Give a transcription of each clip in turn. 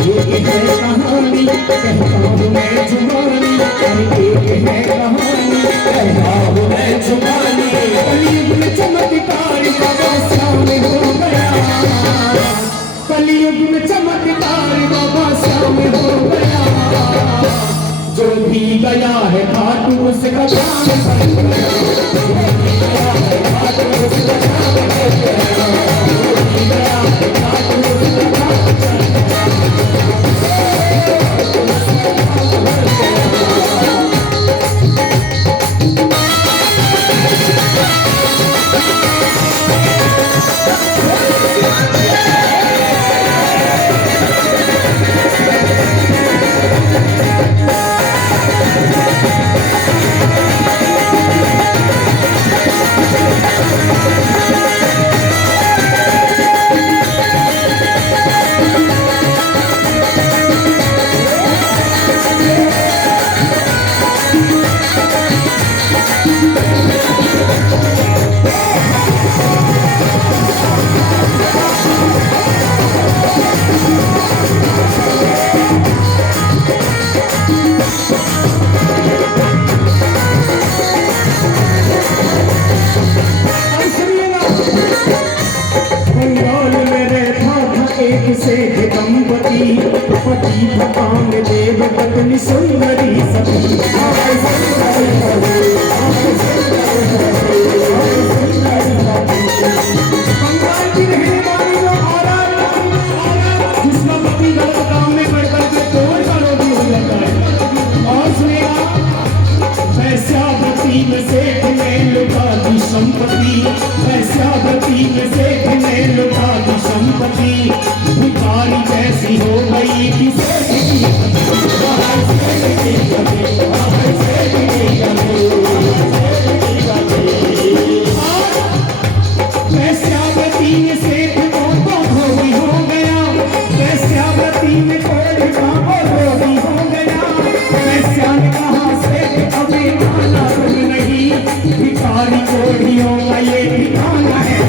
एक है कहानी कहता हूँ मैं जुबानी, एक है कहानी कहता हूँ मैं जुबानी। कलयुग में चमत्कार बाबा सामने हो गया, कलयुग में चमत्कार बाबा सामने हो गया। जो भी गया है खाटू उसका काम बन गया, जो भी गया है खाटू उसका काम बन गया, जो भी गया है खाटू उसका काम बन गया। पति भगवान देव पत्नी सुंदरी सती, बंगाल की रहने वाली जो औरत जिसका पति गलत काम में पड़ करके तोड़ का रोगी हो जाता है। और सुनेगा वैश्यावती में सेठ ने लुटा दी संपत्ति, वैश्यावती में सेठ ने लुटा दी संपत्ति। भिखारी जैसी हो गई कि सेठ की वैश्यावती में सेठ को धोबी हो गया, वैश्यावती में कोढ़ का धोबी हो गया। वैश्या ने कहा सेठ अभी खाना नहीं, भिखारी कोढ़ियों का ये ठिकाना है,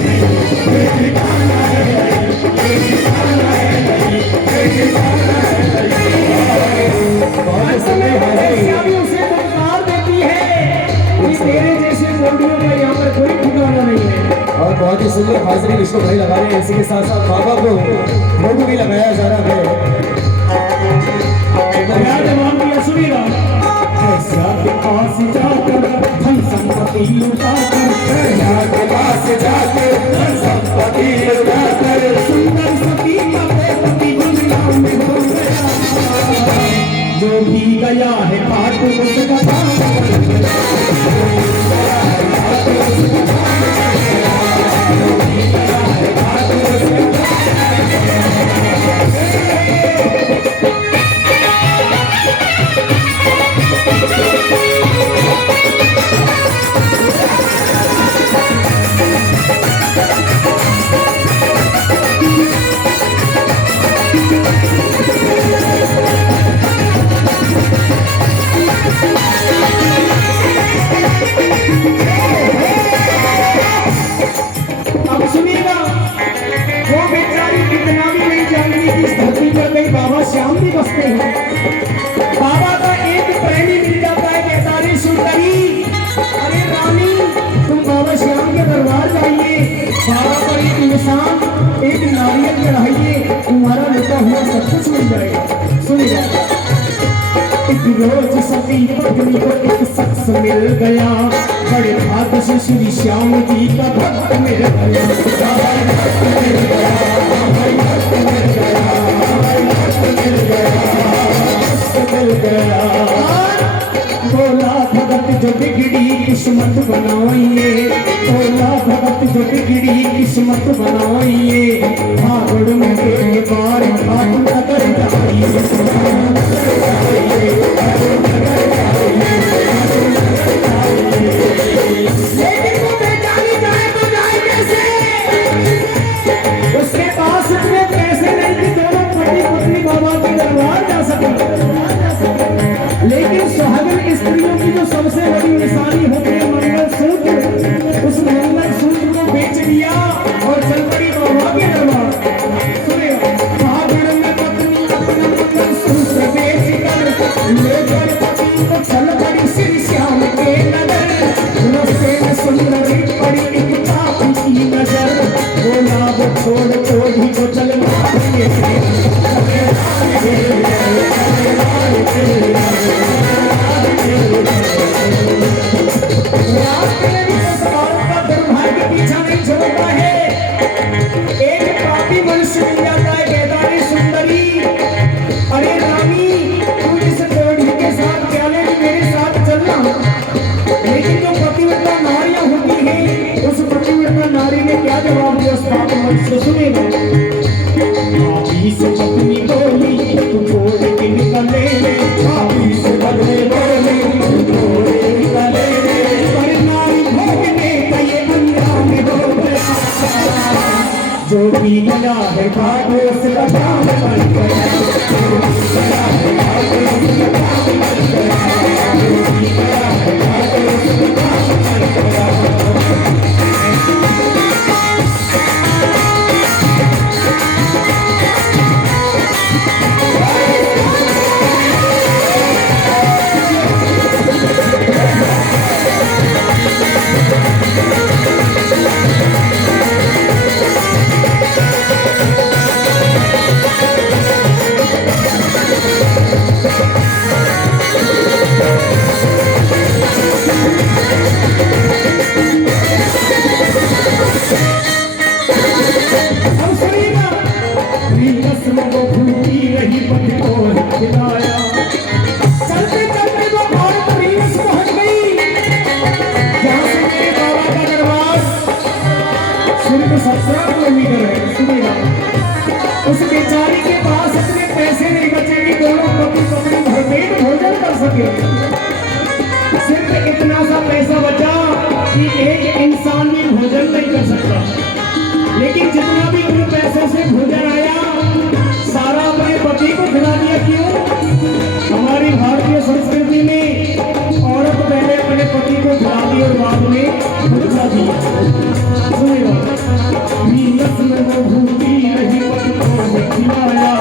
ये ठिकाना है, ये ठिकाना है। उसे पुकार देती है कि तेरे जैसे कोढ़ियों का यहाँ पर कोई ठिकाना नहीं है। और बहुत ही सुंदर हाजिरी विष्णु भाई लगा रहे हैं। इसी के साथ साथ बाबा को भोग भी लगाया जा रहा है। जवान दिया सुनिएगा, वैश्या के पास जाकर धन संपत्ति लुटाकर, वैश्या के पास जाकर धन संपत्ति लुटाकर सुंदर सती का पति गुलाम में हो गया। जो भी गया है खाटू उसका काम बन गया, जो भी गया है खाटू उसका काम बन गया, जो भी गया है खाटू उसका काम बन गया। अब सुनिएगा, वो बेचारी कितना भी नहीं जानती कि इस धरती पर कहीं बाबा श्याम भी बसते हैं। बाबा का एक प्रेमी मिल जाता है, कहता है सुंदरी, अरे रानी तुम बाबा श्याम के दरबार जाइए, बाबा पर एक निशान एक नारियल चढ़ाइए, तुम्हारा लुटा हुआ सब कुछ मिल जाएगा। सुनिएगा, एक रोज सती पत्नी को एक शख्स मिल गया, बड़े भाग्य से श्री श्याम जी का भक्त मिल गया, भक्त मिल गया, भक्त मिल गया, भक्त मिल गया, भक्त मिल गया। बोला भगत जो बिगड़ी किस्मत बनाइए, बोला भगत जो बिगड़ी किस्मत बनाइए, भागड़ में एक बार खाटू नगर जाइए, लेकिन वो बेचारी जाए तो जाए कैसे? उसके पास इतने पैसे नहीं कि दोनों पति पत्नी बाबा के दरबार जा सके। लेकिन सुहागन स्त्रियों की जो सबसे बड़ी निशानी होती है मंगलसूत्र, उस मंगलसूत्र को बेच दिया और चल पड़ी बाबा के दरबार। पथ को खिलाया। चलते चलते वो औरत रीस पहुंच गई जहां से मेरे बाबा का दरबार सिर्फ 17 किलोमीटर है। सुनिएगा, उस बेचारी के पास अपने पैसे नहीं बचे कि दोनों पति पत्नी भरपेट भोजन कर सके। सिर्फ इतना सा पैसा बचा कि एक इंसान भी भोजन नहीं कर सकता। लेकिन जितना भी उन पैसों से भोजन आया सारा अपने पति को खिला दिया। क्यों? हमारी भारतीय संस्कृति में औरत पहले अपने पति को खिला दी और बाद में खुद खाती है। सुनिएगा, में वो भूखी रही पति को खिलाया,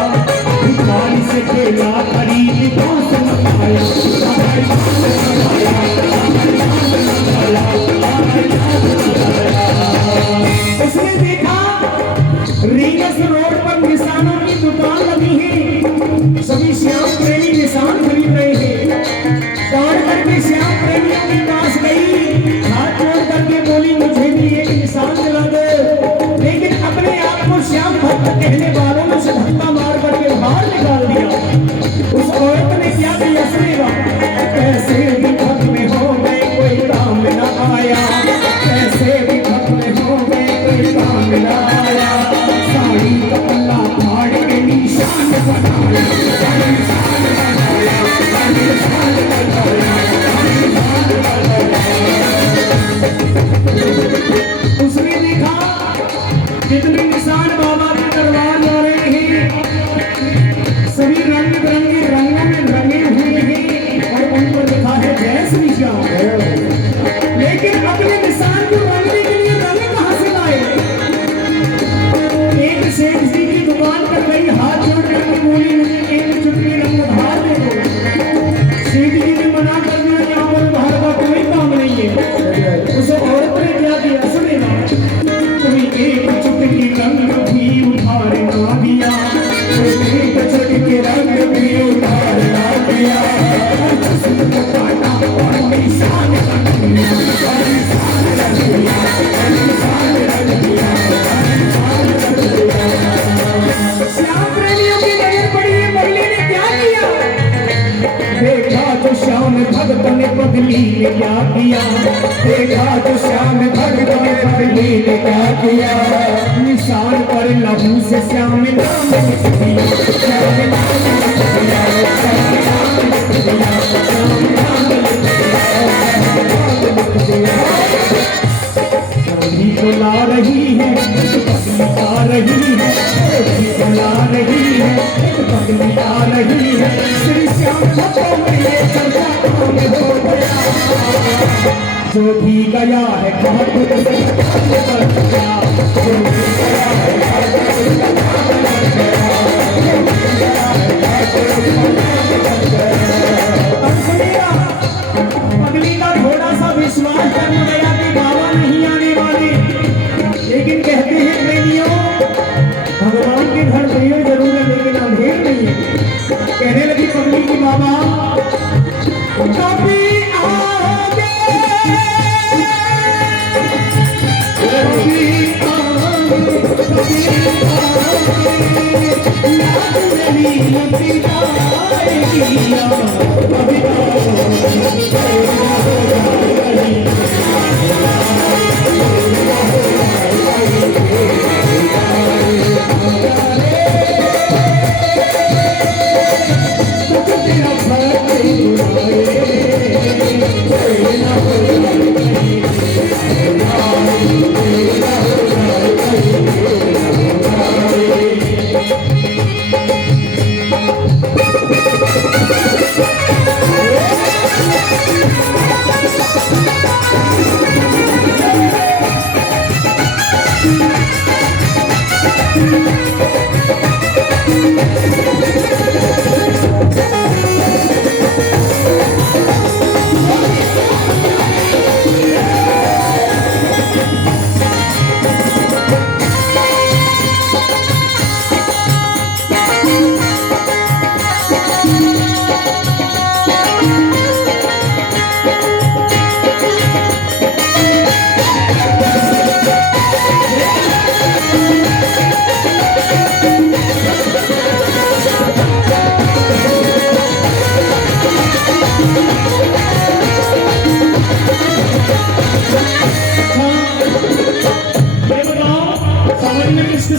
भिखारी से खेला करीब पास लगाया। उसने देखा रीगस रोड पर निशानों की दुकान लगी है, सभी श्याम प्रेमी निशान खरीद रहे हैं। दौड़ करके श्याम प्रेमियों के पास गई, हाथ जोड़ करके बोली मुझे भी एक निशान दिला दो। लेकिन अपने आप को श्याम भक्त कहने वालों ने से धक्का मार करके बाहर निकाल दिया। उस औरत ने क्या किया? सुनेगा, कैसे भी भक्त में हो गए कोई काम न आया, कैसे भी भक्त में हो गए कोई काम न आया। साड़ी का पल्ला फाड़ के निशान बनाया, निशान बनाया, निशान बनाया। उसने देखा जितने निशान बाबा के दरबार जा रहे हैं सभी रंग बिरंगे रंगों में रंगे हुए हैं और उन पर लिखा है जय श्री श्याम। लेकिन अपने निशान को रंगने के लिए रंग कहां से लाए? एक सेठ जी की दुकान पर गई, हाथ जोड़ कर बोली मुझे एक चुटकी रंग उधार दे दो। सेठ जी ने मना कर दिया, यहाँ पर उधार का कोई काम नहीं है। उस औरत ने क्या किया? सुनेगा, कोई एक चुटकी रंग भी उधार ना दिया, एक चुटकी रंग भी उधार ना दिया। निशान रख दिया, निशान रख दिया, निशान रख दिया, निशान रख दिया। श्याम प्रेमियों की नजर पड़ी है, पगली ने क्या किया? देखा तो श्याम भक्त ने पगली ने क्या किया? देखा तो श्याम भक्त ने पगली ने क्या किया? निशान पर लहू से श्याम नाम लिख दिया, श्याम नाम लिख दिया, श्याम नाम लिख दिया, श्याम नाम लिख दिया, नाम लिख दिया। पगली को ला रही है, पगली आ रही है, पगली को ला रही है, पगली आ रही है। श्री श्याम भक्तों में ये चर्चा कौन हो गया? जो भी गया है बहुत कुछ से कर गया, जो भी गया है बहुत कुछ से कर गया, जो भी गया है बहुत कुछ से कर गया। अब सुनिएगा, पगली का थोड़ा सा विश्वास करने गया कि बाबा नहीं आने वाले, लेकिन कहते हैं प्रेमियों भगवान के घर देर जरूर है लेकिन अंधेर नहीं है। कहने लगी पगली की बाबा कभी आओगे, कभी आओगे, कभी आओगे, याद मेरी लगी आएगी, कभी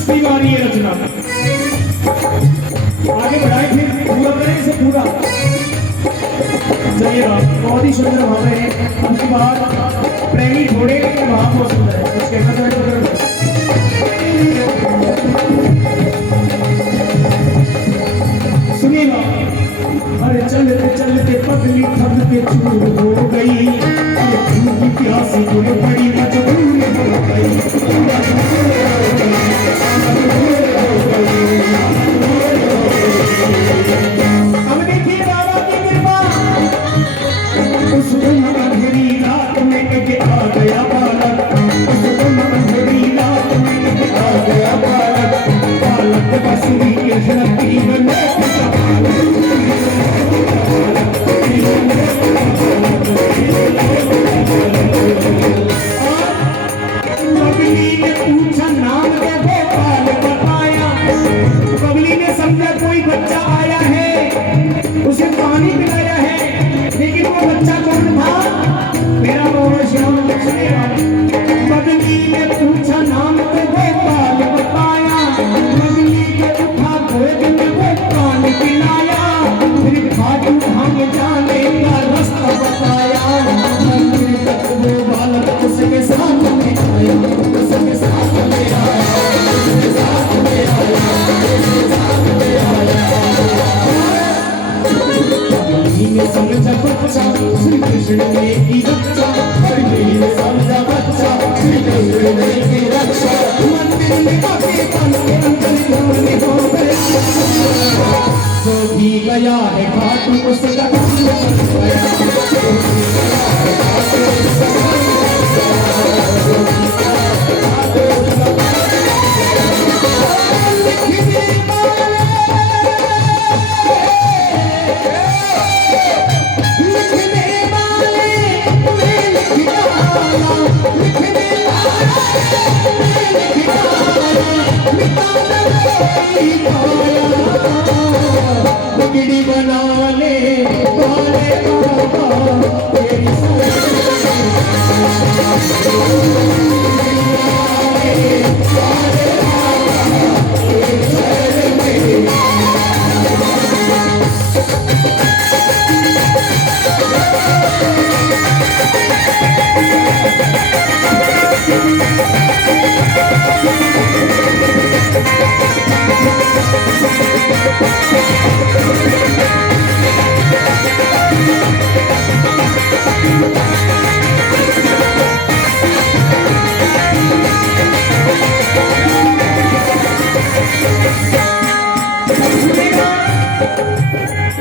सृष्टि वाली ये रचना आगे बढ़ाए, फिर पूरा करें इसे पूरा। चलिए बहुत ही सुंदर भाव है। अब की बात प्रेमी घोड़े का भाव बहुत सुंदर है, कुछ कहना चाहे तो सुनिएगा। अरे चलते चलते पगली थक के चूर हो गई, अरे भूखी प्यासी गुड़ बड़ी मजबूर हो गई। अब देखिए बाबा की कृपा, उस अंधेरी रात में एक आ गया बालक, उस अंधेरी रात में एक आ गया बालक, बालक बसुरी के झड़की बने बबली ने पूछा नाम क्या गोपाल बताया। बबली ने समझा कोई बच्चा आया है, उसे पानी पिलाया है, लेकिन वो बच्चा कौन था? मेरा मोह श्याम सुनेगा। बबली ने पूछा नाम तो गोपाल बताया, बबली के उठा गोद में वो पानी पिलाया, फिर खाटू हम जाने का रास्ता बताया। मंदिर तक वो बालक उसके साथ में आया, उसके साथ में आया, उसके साथ में आया, उसके साथ में आया। बबली ने समझा बच्चा श्री कृष्ण ने की रक्षा, बबली ने समझा बच्चा श्री कृष्ण ने की रक्षा। मंदिर में आके बन के अंदर ध्यान हो गया, जो भी गया है खाटू उसका काम बन गया। बिगड़ी बना ले बोले बाबा तेरी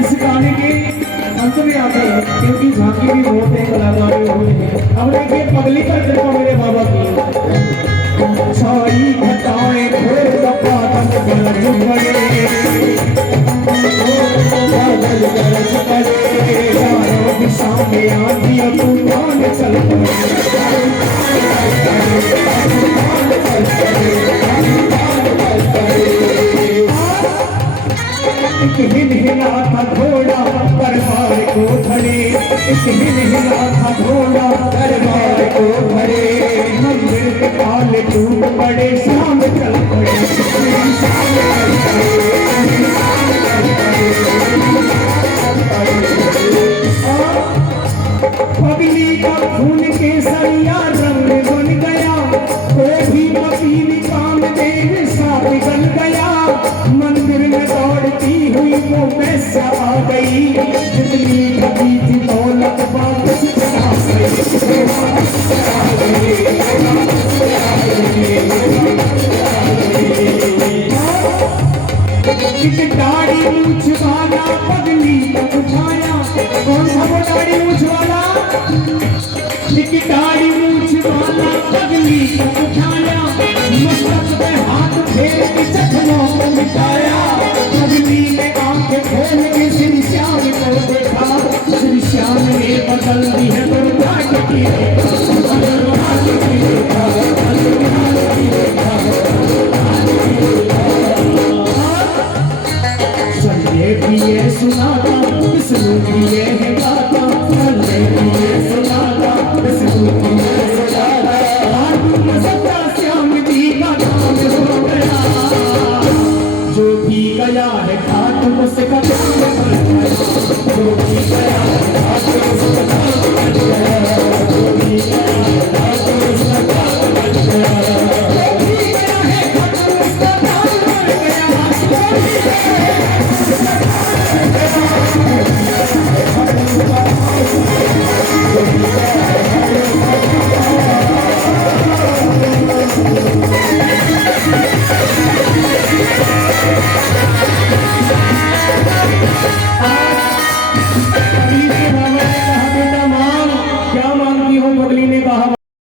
इस गाने के अंत में आते हैं, क्योंकि झांकी भी बहुत है, कलाकार भी बहुत है। अब देखिए पगली पर कृपा मेरे बाबा की। छाई घटाए घोर कपाटन गरज पड़े, बादल गरज पड़े, चारों दिशा में आंधी तूफान चल पड़े। एक हिला था घोड़ा दरबार को खड़े, एक हिला था घोड़ा दरबार को खड़े। मंदिर के काले टूट पड़े, शाम चल पड़े, शाम चल पड़े। पगली का खून के सरिया रंग बन गया, वो भी मसीनी काम देव सा पिघल गया। मंदिर में दौड़ती हुई वो पैसा आ गई, जितनी कभी थी दौलत वापस आ गई। एक दाढ़ी मूछ वाला पगली को उठाया, कौन था वो दाढ़ी मूछ वाला? एक दाढ़ी मूछ वाला पगली को उठाया, मस्तक पे हाथ फेर के जख्मों को मिटाया। पगली ने आंखें खोल के श्री श्याम को देखा, श्री श्याम ने बदल दी है दुर्गा की रेखा, दुर्गा की रेखा, दुर्गा की रेखा। संजय भी ये सुनाता, विष्णु भी ये है गाता, संजय भी ये सुनाता, विष्णु भी ये सुनाता। सत्या श्याम जी का नाम हो गया। आ